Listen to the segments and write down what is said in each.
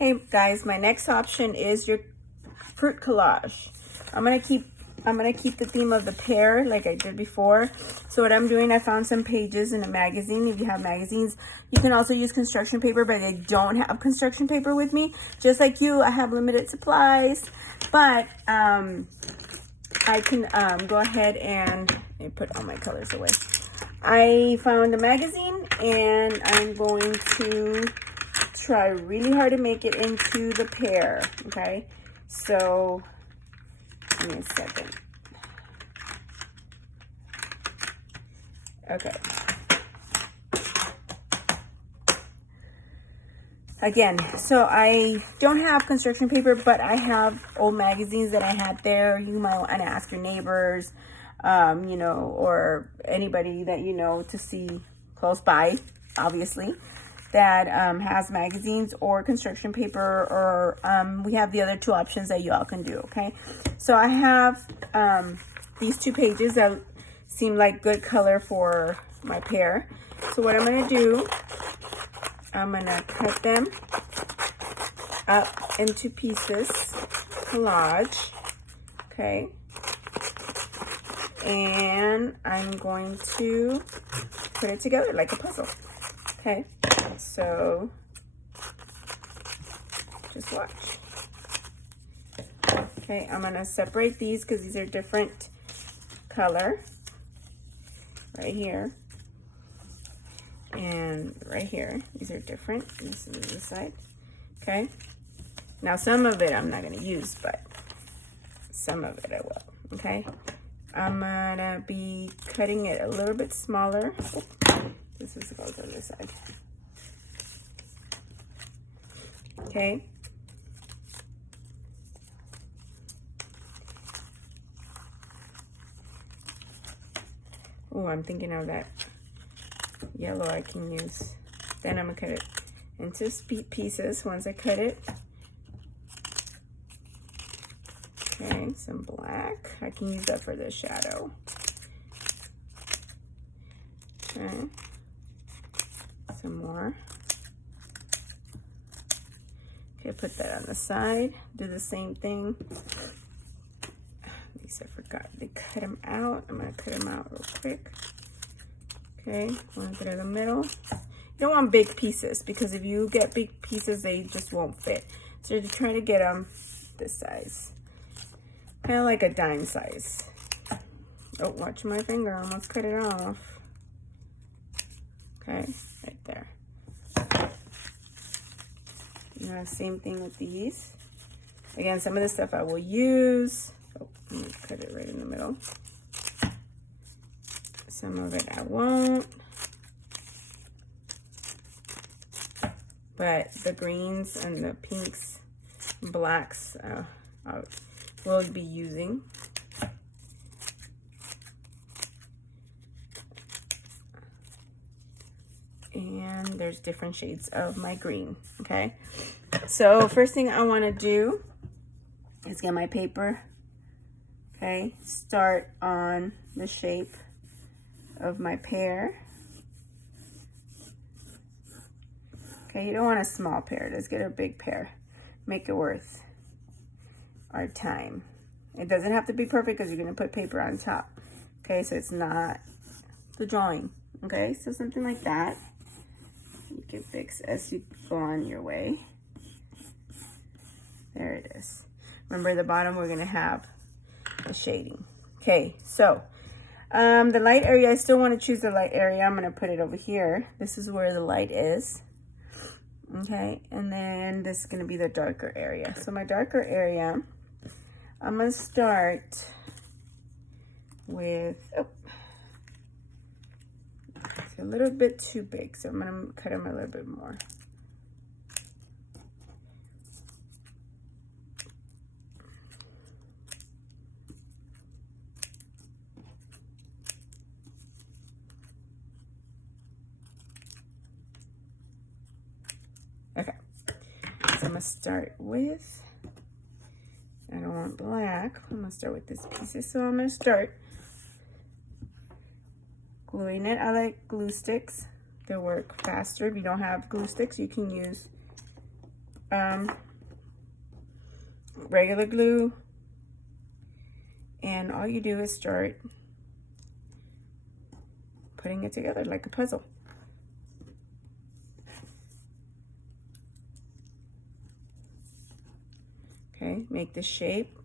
Okay, guys, my next option is your fruit collage. I'm gonna keep the theme of the pear like I did before. So what I'm doing, I found some pages in a magazine. If you have magazines, you can also use construction paper, but I don't have construction paper with me. Just like you, I have limited supplies, but I can go ahead and let me put all my colors away. I found a magazine and I'm going to try really hard to make it into the pear. Okay, so give me a second. Okay. Again, so I don't have construction paper, but I have old magazines that I had there. You might want to ask your neighbors, you know, or anybody that you know to see close by, obviously, that has magazines or construction paper, or we have the other two options that you all can do, okay? So I have these two pages that seem like good color for my pear. So what I'm going to do, I'm going to cut them up into pieces, collage, okay? And I'm going to put it together like a puzzle, okay? So just watch. Okay, I'm going to separate these because these are different color. Right here and right here, these are different. This is this side. Okay, now some of it I'm not going to use, but some of it I will. Okay, I'm gonna be cutting it a little bit smaller. This is goes on this side. Okay, oh, I'm thinking of that yellow I can use. Then I'm gonna cut it into pieces once I cut it. Okay, some black. I can use that for the shadow. Okay, some more. Okay, put that on the side. Do the same thing. These I forgot. They cut them out. I'm gonna cut them out real quick. Okay, one bit in the middle. You don't want big pieces because if you get big pieces, they just won't fit. So you try to get them this size, kind of like a dime size. Oh, watch my finger! I almost cut it off. Okay, right there. Now, same thing with these. Again, some of the stuff I will use. Oh, I'm gonna cut it right in the middle. Some of it I won't. But the greens and the pinks, blacks, I will be using. And there's different shades of my green, okay? So first thing I want to do is get my paper, okay? Start on the shape of my pear. Okay, you don't want a small pear. Let's get a big pear. Make it worth our time. It doesn't have to be perfect because you're going to put paper on top. Okay, so it's not the drawing. Okay, so something like that. You can fix as you go on your way. There it is. Remember the bottom, we're going to have a shading. Okay, so the light area, I still want to choose the light area. I'm going to put it over here. This is where the light is. Okay, and then this is going to be the darker area. So my darker area, I'm going to start with, oh, it's a little bit too big, so I'm going to cut them a little bit more. Okay, so I'm going to start with, I don't want black, I'm going to start with this piece. So I'm going to start gluing it. I like glue sticks. They work faster. If you don't have glue sticks, you can use regular glue, and all you do is start putting it together like a puzzle. Okay, make the shape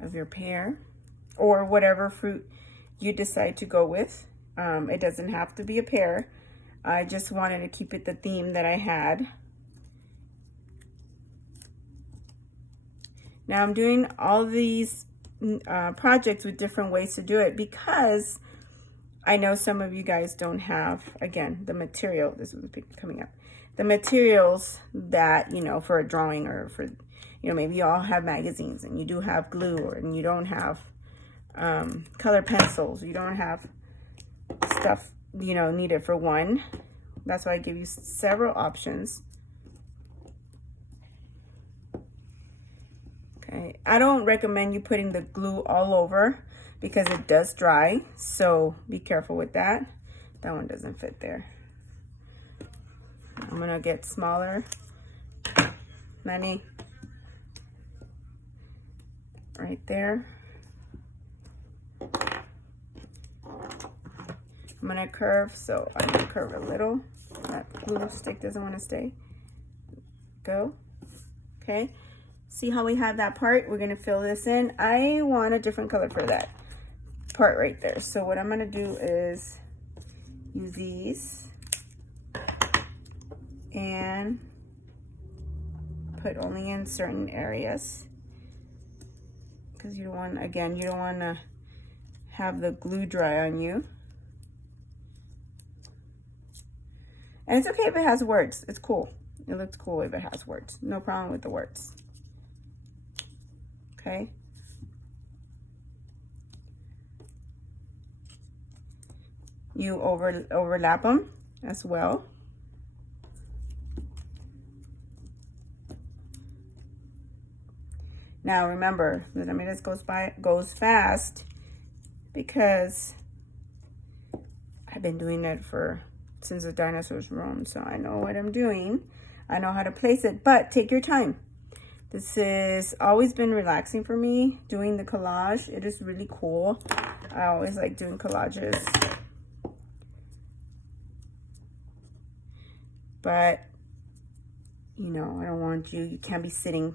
of your pear or whatever fruit you decide to go with. It doesn't have to be a pear. I just wanted to keep it the theme that I had. Now I'm doing all these projects with different ways to do it because I know some of you guys don't have, again, the material. This was coming up. The materials that, you know, for a drawing, or for, you know, maybe you all have magazines and you do have glue, and you don't have color pencils. You don't have stuff, you know, needed for one. That's why I give you several options. Okay, I don't recommend you putting the glue all over because it does dry, so be careful with that. That one doesn't fit there. I'm gonna get smaller, many, right there. I'm gonna curve, so I'm gonna curve a little. That glue stick doesn't want to stay. Go. Okay. See how we have that part? We're gonna fill this in. I want a different color for that part right there. So what I'm gonna do is use these and put only in certain areas, because you don't want, again, you don't want to have the glue dry on you. And it's okay if it has words. It's cool. It looks cool if it has words. No problem with the words. Okay. You overlap them as well. Now remember, the minutes goes fast because I've been doing it since the dinosaurs roamed, so I know what I'm doing. I know how to place it, but take your time. This has always been relaxing for me, doing the collage. It is really cool. I always like doing collages. But, you know, I don't want you can't be sitting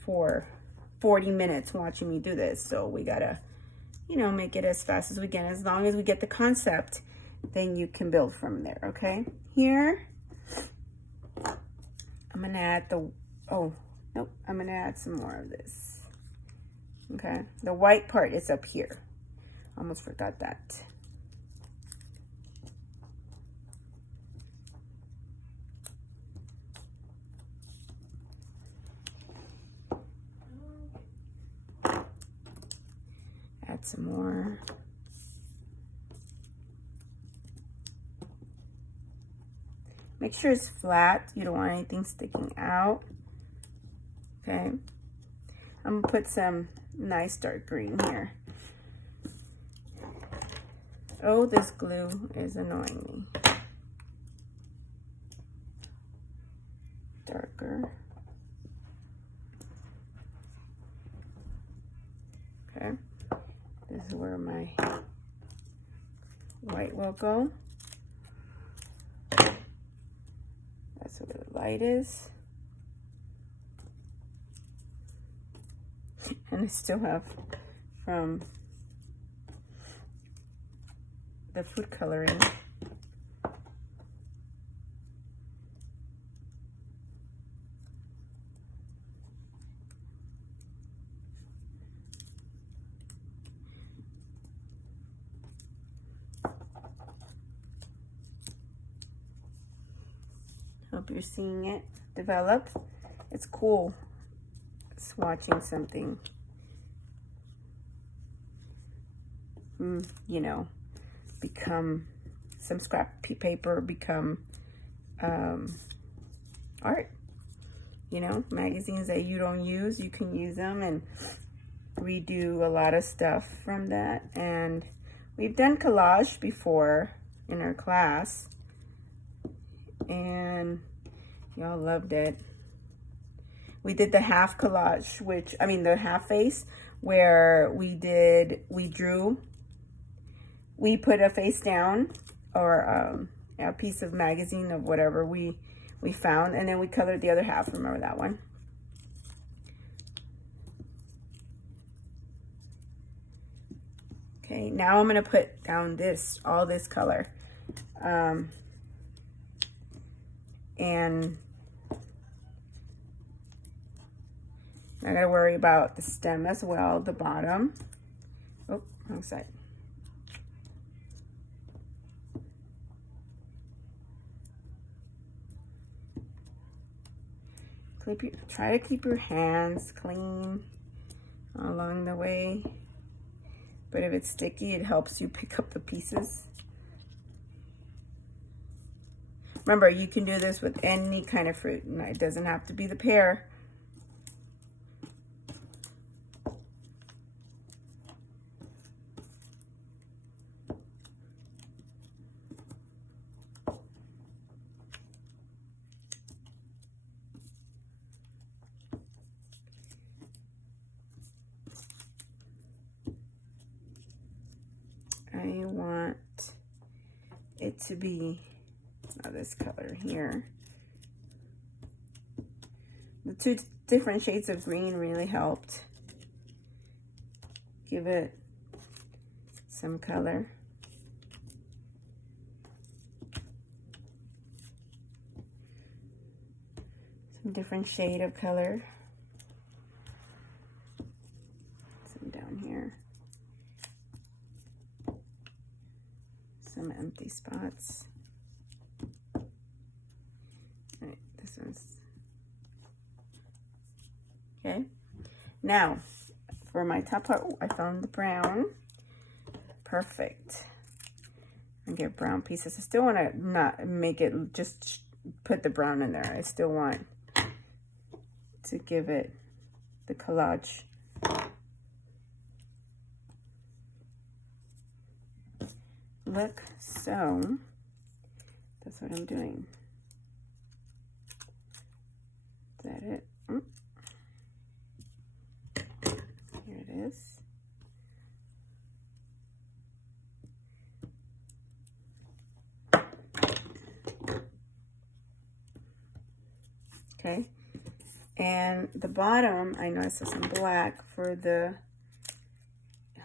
for 40 minutes watching me do this. So we gotta, you know, make it as fast as we can. As long as we get the concept, then you can build from there, okay? Here, I'm gonna add I'm gonna add some more of this. Okay, the white part is up here. Almost forgot that. Add some more. Make sure it's flat. You don't want anything sticking out. Okay. I'm gonna put some nice dark green here. Oh, this glue is annoying me. Darker. Okay. This is where my white will go. That's where the light is. And I still have from the food coloring. Hope you're seeing it develop. It's cool. It's watching something, you know, become some scrap paper, become art. You know, magazines that you don't use, you can use them, and we do a lot of stuff from that. And we've done collage before in our class. and y'all loved it. We did the half collage, the half face, where we put a face down, or a piece of magazine of whatever we found, and then we colored the other half. Remember that one? Okay, now I'm gonna put down all this color. And I gotta worry about the stem as well, the bottom. Oh, wrong side. Try to keep your hands clean along the way. But if it's sticky, it helps you pick up the pieces. Remember, you can do this with any kind of fruit. It doesn't have to be the pear. I want it to be this color here. The two different shades of green really helped give it some color. Some different shade of color. Some down here. Some empty spots. All right, this one's okay. Now, for my top part, I found the brown. Perfect. And get brown pieces. I still want to not make it, just put the brown in there. I still want to give it the collage. Look, so that's what I'm doing. Is that it? Here it is. Okay, and the bottom, I know I saw some black for the,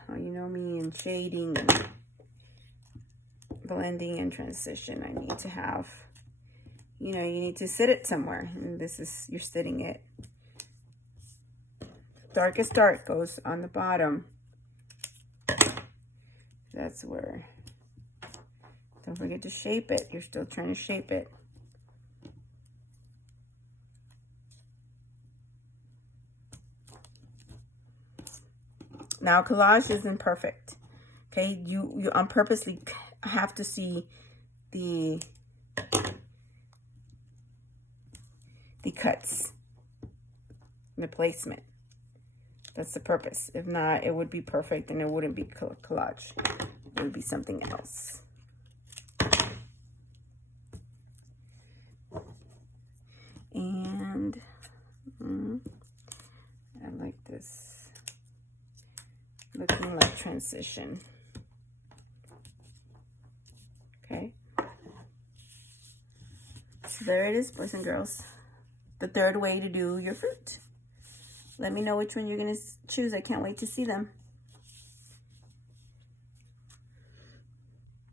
you know me, and shading and blending and transition. I need to have, you need to sit it somewhere, and this is, you're sitting it. Darkest dark goes on the bottom. That's where, don't forget to shape it. You're still trying to shape it. Now collage isn't perfect. Okay, you on purposely have to see the cuts, the placement. That's the purpose. If not, it would be perfect and it wouldn't be collage. It would be something else. And I like this looking like transition. Okay, so there it is, boys and girls. The third way to do your fruit. Let me know which one you're gonna choose. I can't wait to see them.